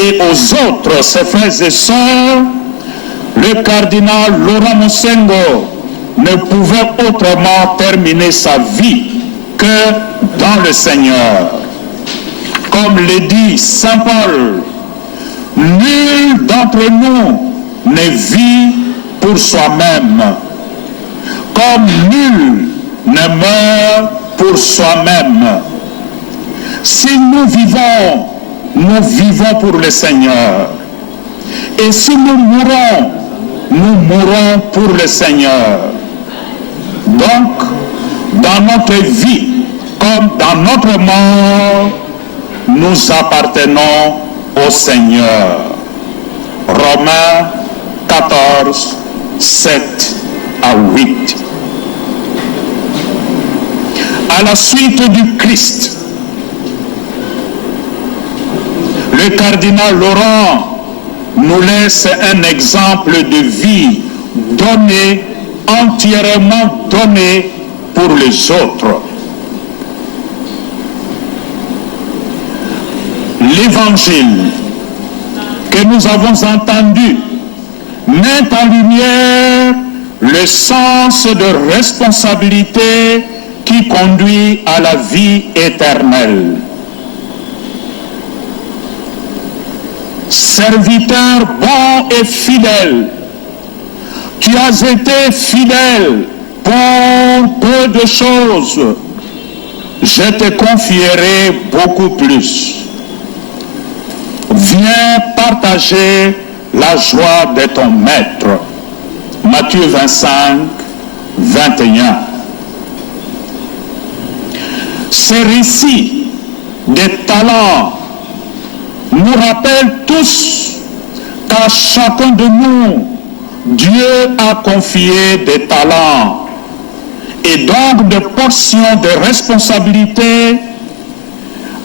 et aux autres, ses frères et sœurs, le cardinal Laurent Monsengo ne pouvait autrement terminer sa vie que dans le Seigneur. Comme le dit Saint Paul, nul d'entre nous ne vit pour soi-même, comme nul ne meurt pour soi-même. Si nous vivons pour le Seigneur. Et si nous mourons pour le Seigneur. Donc, dans notre vie, comme dans notre mort, nous appartenons au Seigneur. Romains 14, 7 à 8. À la suite du Christ, le cardinal Laurent nous laisse un exemple de vie donné, entièrement donné pour les autres. L'évangile que nous avons entendu met en lumière le sens de responsabilité qui conduit à la vie éternelle. Serviteur bon et fidèle, tu as été fidèle pour peu de choses, je te confierai beaucoup plus. Viens partager la joie de ton maître. Matthieu 25, 21. Ce récit des talents nous rappelle tous qu'à chacun de nous, Dieu a confié des talents et donc des portions de responsabilité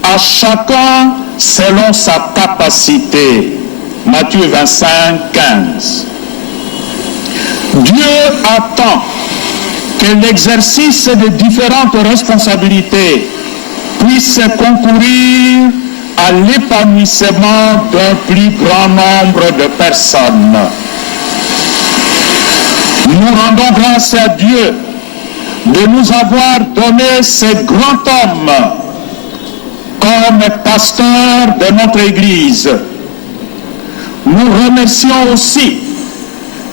à chacun selon sa capacité. Matthieu 25, 15. Dieu attend que l'exercice de différentes responsabilités puisse concourir à l'épanouissement d'un plus grand nombre de personnes. Nous rendons grâce à Dieu de nous avoir donné ce grand homme comme pasteur de notre Église. Nous remercions aussi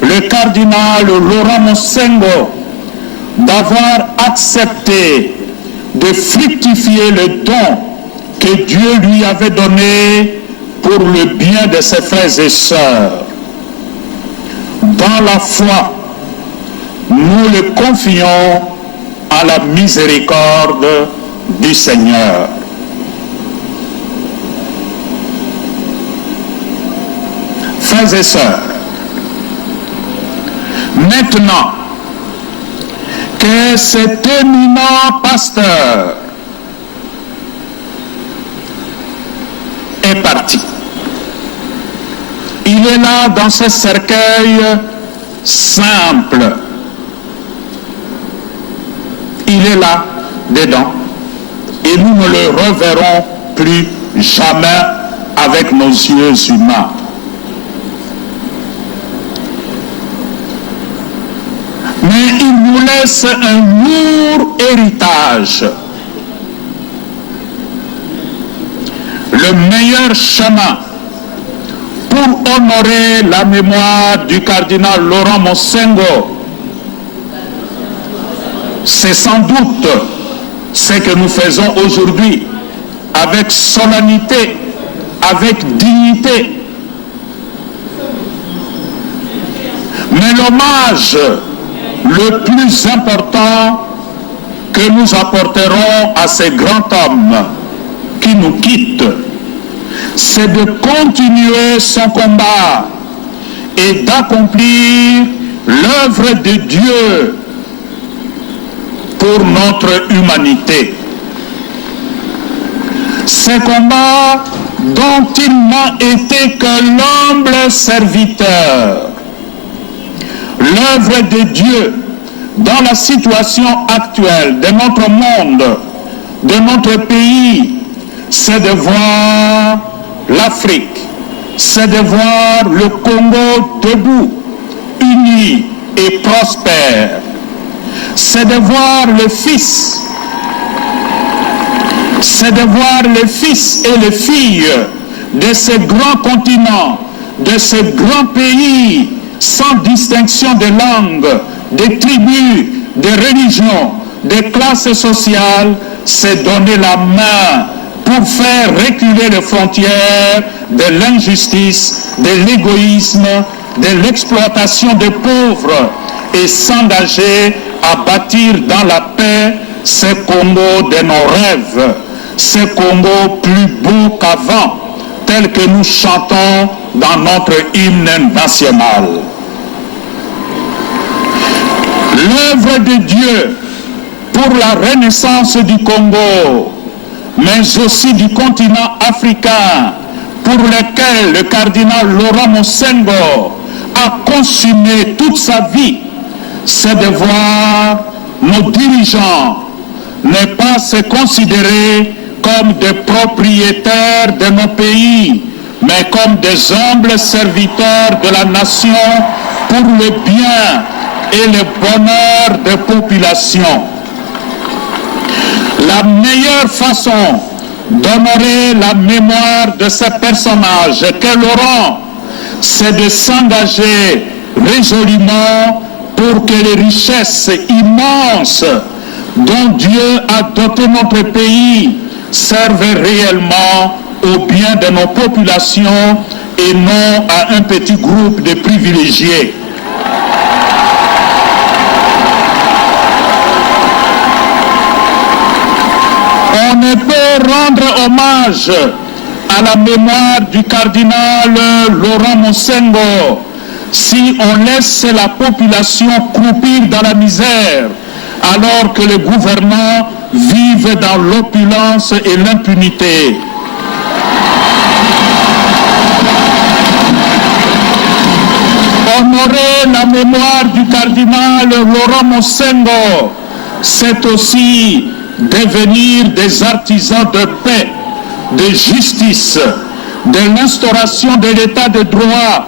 le cardinal Laurent Monsengo d'avoir accepté de fructifier le don que Dieu lui avait donné pour le bien de ses frères et sœurs. Dans la foi, nous le confions à la miséricorde du Seigneur. Frères et sœurs, maintenant que cet éminent pasteur est parti, il est là dans ce cercueil simple. Il est là dedans et nous ne le reverrons plus jamais avec nos yeux humains. Mais il nous laisse un lourd héritage. Le meilleur chemin pour honorer la mémoire du cardinal Laurent Monsengo, c'est sans doute ce que nous faisons aujourd'hui avec solennité, avec dignité. Mais l'hommage le plus important que nous apporterons à ce grand homme qui nous quitte, c'est de continuer son combat et d'accomplir l'œuvre de Dieu pour notre humanité. Ce combat dont il n'a été que l'humble serviteur. L'œuvre de Dieu dans la situation actuelle de notre monde, de notre pays, c'est de voir l'Afrique, c'est de voir le Congo debout, uni et prospère. C'est de voir le Fils. C'est de voir les fils et les filles de ce grand continent, de ce grand pays, sans distinction de langue, de tribus, de religions, de classes sociales, se donner la main pour faire reculer les frontières de l'injustice, de l'égoïsme, de l'exploitation des pauvres et s'engager à bâtir dans la paix ce Congo de nos rêves, ce Congo plus beau qu'avant, tel que nous chantons dans notre hymne national. L'œuvre de Dieu pour la renaissance du Congo, mais aussi du continent africain, pour lequel le cardinal Laurent Monsengo a consumé toute sa vie, c'est de voir nos dirigeants ne pas se considérer comme des propriétaires de nos pays, mais comme des humbles serviteurs de la nation pour le bien et le bonheur des populations. La meilleure façon d'honorer la mémoire de ces personnages qu'est Laurent, c'est de s'engager résolument pour que les richesses immenses dont Dieu a doté notre pays servent réellement au bien de nos populations et non à un petit groupe de privilégiés. On ne peut rendre hommage à la mémoire du cardinal Laurent Monsengo si on laisse la population croupir dans la misère alors que le gouvernement vive dans l'opulence et l'impunité. Honorer la mémoire du cardinal Laurent Monsengo, c'est aussi devenir des artisans de paix, de justice, de l'instauration de l'état de droit,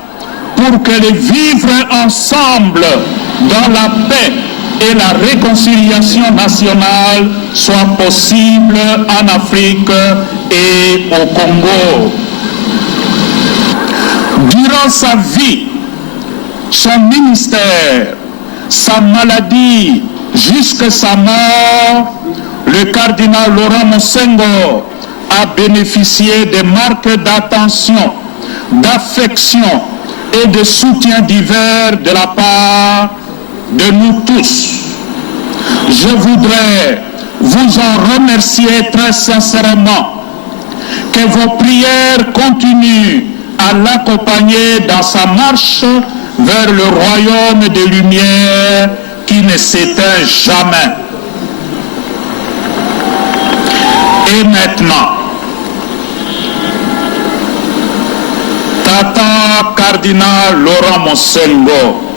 pour que les vivre ensemble dans la paix et la réconciliation nationale soient possibles en Afrique et au Congo. Durant sa vie, son ministère, sa maladie, jusqu'à sa mort, le cardinal Laurent Monsengo a bénéficié des marques d'attention, d'affection et de soutien divers de la part de nous tous. Je voudrais vous en remercier très sincèrement, que vos prières continuent à l'accompagner dans sa marche vers le royaume des lumières qui ne s'éteint jamais. Et maintenant, Tata cardinal Laurent Monsengo,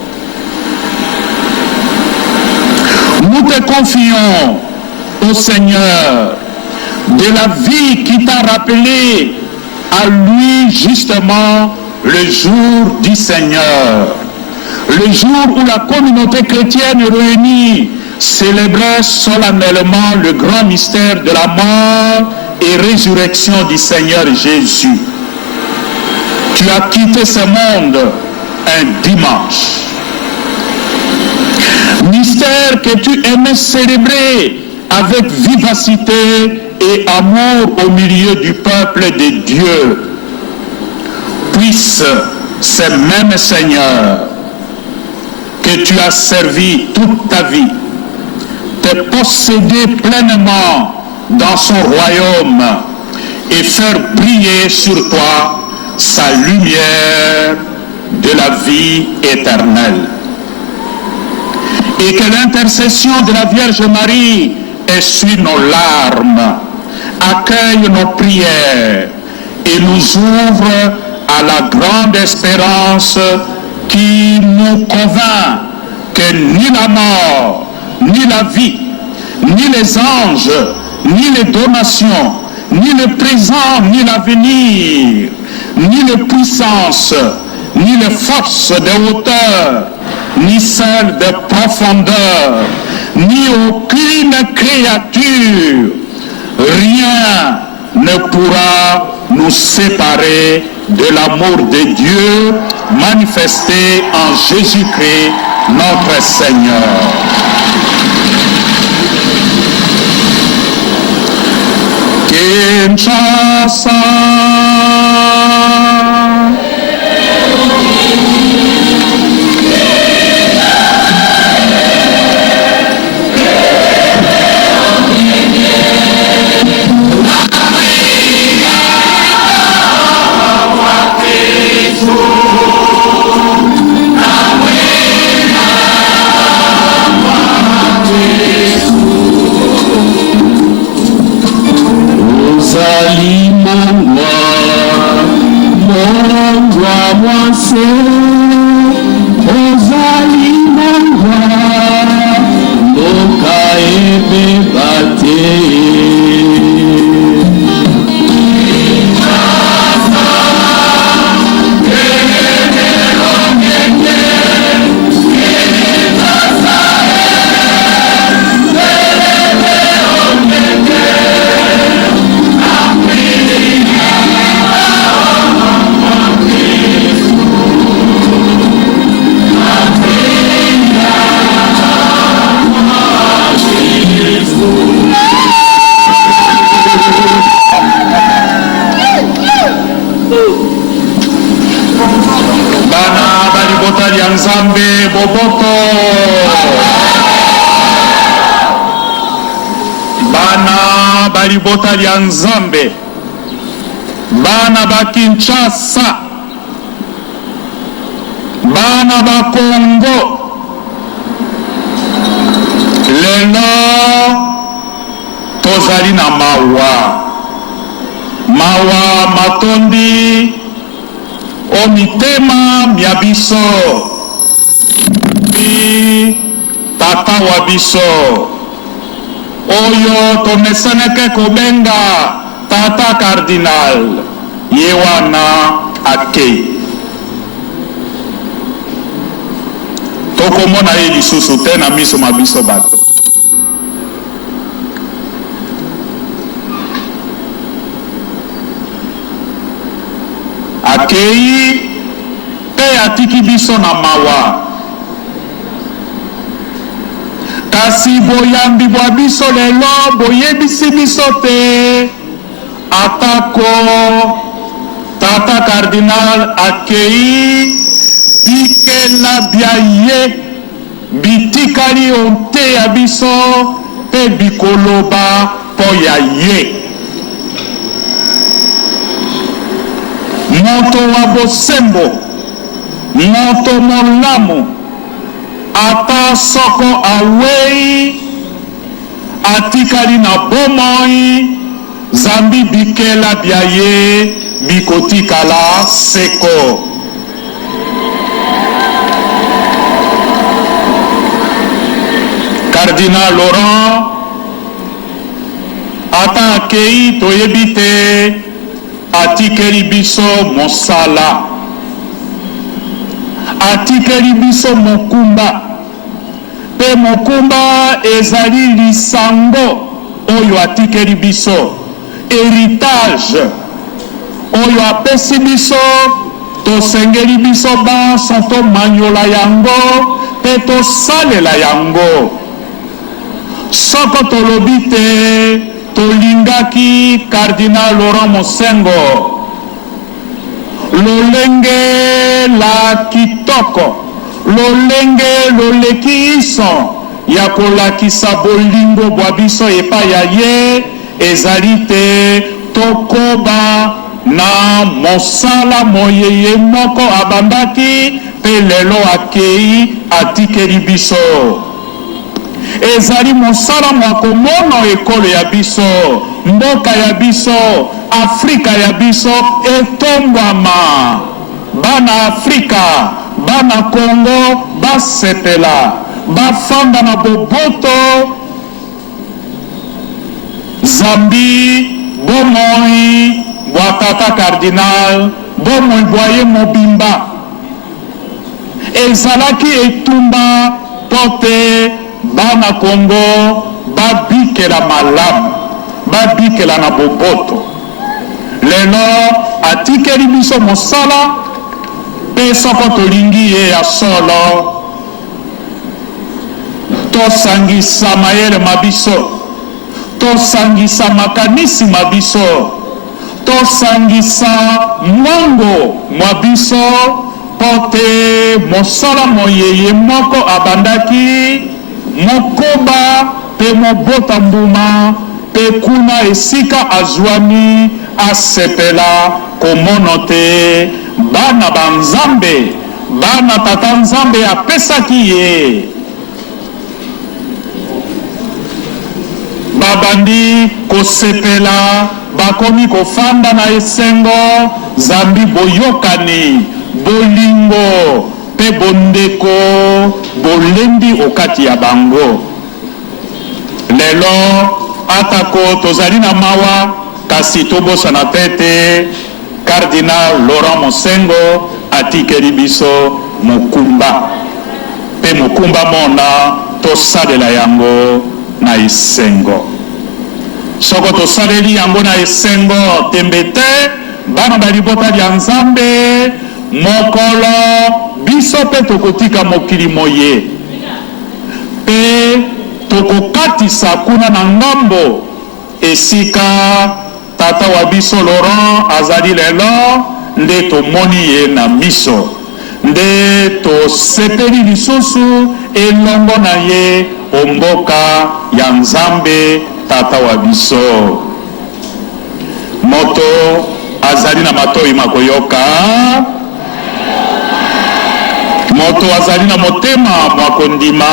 nous te confions au Seigneur de la vie qui t'a rappelé à lui justement le jour du Seigneur, le jour où la communauté chrétienne réunie célébrait solennellement le grand mystère de la mort et résurrection du Seigneur Jésus. Tu as quitté ce monde un dimanche. Mystère que tu aimais célébrer avec vivacité et amour au milieu du peuple de Dieu. Puisse ce même Seigneur que tu as servi toute ta vie te posséder pleinement dans son royaume et faire briller sur toi sa lumière de la vie éternelle. Et que l'intercession de la Vierge Marie essuie nos larmes, accueille nos prières et nous ouvre à la grande espérance qui nous convainc que ni la mort, ni la vie, ni les anges, ni les donations, ni le présent, ni l'avenir ni les puissances, ni les forces de hauteur, ni celles de profondeur, ni aucune créature. Rien ne pourra nous séparer de l'amour de Dieu manifesté en Jésus-Christ, notre Seigneur. Kinshasa. Nzambe Boboto, bana balibota lya Nzambe, bana ba Kinshasa, bana ba Congo, lelo tozali na mawa matondi o mitema mya biso tata wa biso oyo tomesaneke kobenga tata cardinal ye wana ake tokomona ye lisusu te na miso ma biso bato. Akei pe atiki biso na mawa, kasi boyambi bwa biso lelo boyebisi biso te atako tata cardinal akei bikela bya ye bitikali onte ya biso pe bikoloba po ya ye. Moto wa bosembo, moto molamu, ata soko awei atikali na bomoi, zambi bikela bya ye bikotikala seko. Cardinal Laurent ata akei toyebite atikeli biso mosala, atikeli biso mokumba, pe mokumba ezali lisango oyo atikeli biso, héritage oyo apesi biso, tosengeli biso banso tomanyola yango pe tosalela yango. Soko tolobi te tolingaki Cardinal Laurent Mosengo lolenge la kitoko, lolenge loleki iso ya kolakisa bolingo bwa biso epai ya ye ezali te tokoba na mosala moyeye moko abandaki pe lelo akei atikeli biso. Ezali mosala mwakomono ekolo ya biso, mboka ya biso, Afrika ya biso etombwama. Bana Afrika, bana Congo basepela, bafanda na boboto, zambi bomoi bwa tata cardinal bomoi bwaye mobimba ezalaki etumba mpo te bana Kongo babikela malamu, babikela na boboto. Lelo atikeli biso mosala mpe soko tolingi ye ya solo tosangisa mayele mabiso, tosangisa makanisi mabiso, tosangisa mwango mwabiso mpo te mosala moyeye moko abandaki mokoba mpe mobota mbuma mpe kuna esika azwami asepela komono te bana banzambe, bana tata nzambe apesaki ye babandi kosepela, bakomi kofanda na esengo zambi boyokani, bolingo mpe bondeko bolembi okati ya bango. Lelo atako tozali na mawa kasi tobosana tete Cardinal Laurent Mosengo atikeli biso mokumba mpe mokumba mona tosalela yango na esengo. Soko tosaleli yango na esengo tembe te bana balibota lya Nzambe mokolo biso mpe tokotika mokili moye mpe tokokatisa kuna na ngambo esika tata wa biso Laurent azali lelo nde tomoni ye na miso, nde tosepeli lisusu elongo na ye omboka ya Nzambe tata wa biso. Moto azali na matoi makoyoka, moto azali na motema mwakondima,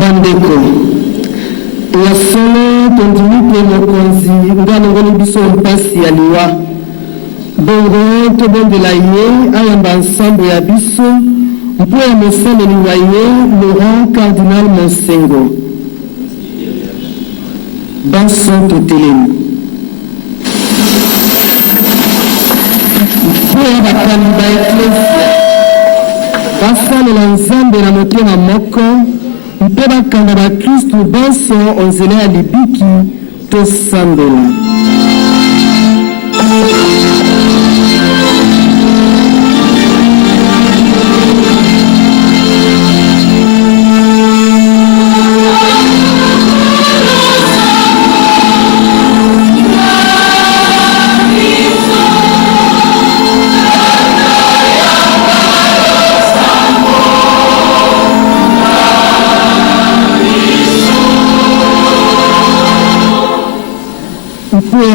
bandeko ya solo tondimi mpe mokonzi nga nongoli biso mpasi ya liwa bongo tobondela ye ayamba nsambo ya biso mpo ya mosaleli wa ye Laurent Cardinal Mosengo. Banso totelemi mpo ya bakambi ba eklesia basalela Nzambe na motema moko mpe bakanga bakristu banso onzela ya libiki tosambela.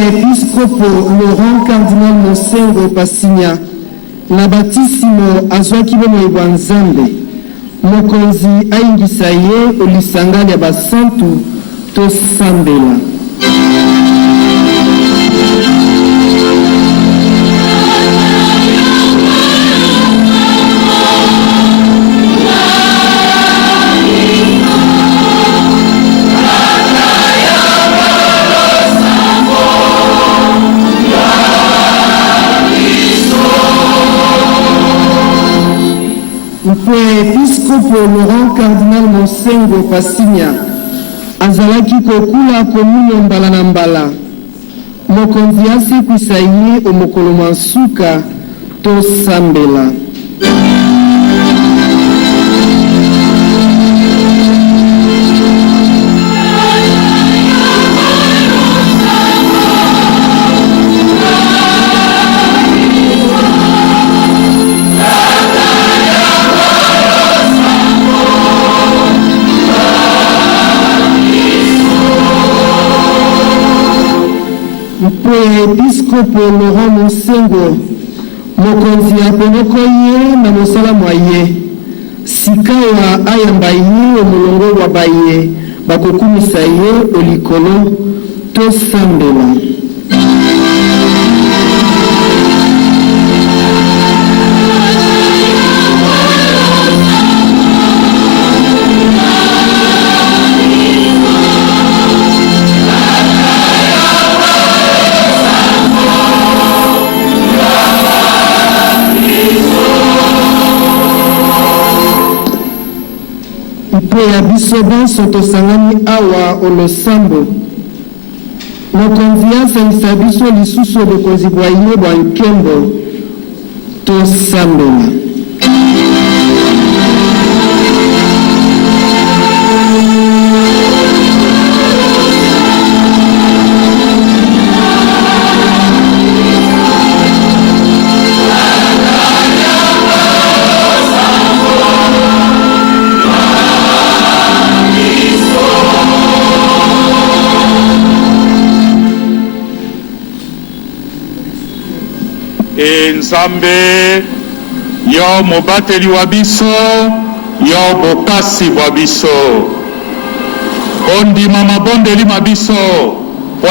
Episcopo Laurent Cardinal Mosengo Pasinya na batisimo azwaki bomoi bwa Nzambe mokonzi aingisa ye olisanga lya basantu tosambela. Episcopo Laurent Cardinal Monsengo Pasinya azalaki kokula komunyo mbala na mbala. Mokonzi asikwisa ye omokolo mwa nsuka tosambela. Episcopo Laurent Monsengo mokonzi apeloko ye na mosala mwa ye sikawa ayamba ye omulongo wa baye bakokumisa ye olikolo tosambela. Ya biso bonso tosangani awa olosambo mokonzi asangisa biso lisusu bokonzi bwa ye bwa nkembo tosambela. Nzambe yo mobateli wa biso yo bokasi bwa biso ondima mabondeli mabiso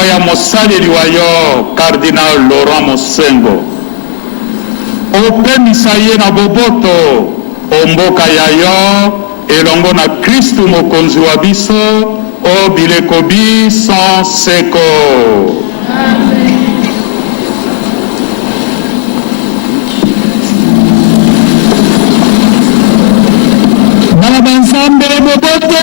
oya mosaleli wa yo Cardinal Laurent Monsengo opemisa ye na boboto omboka ya yo elongo na Kristu mokonzi wa biso o bileko biso seko. Nzambe boboto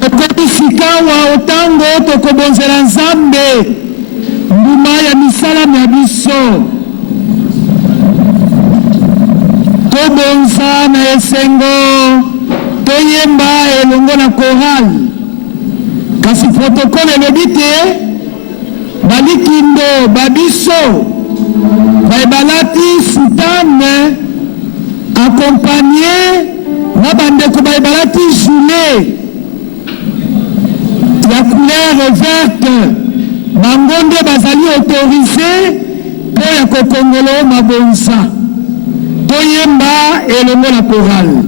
tokobisikawa otango tokobonzela Nzambe mbuma ya misala mya biso tobonza na esengo toyemba elongo na korali kasi protokole elobi te balikindo babiso baebalati futame accompagné na bandeko baebalati journée ya couleur verte bango nde bazali autorisé mpo ya kokongolo mabonza toyemba elongo na korale.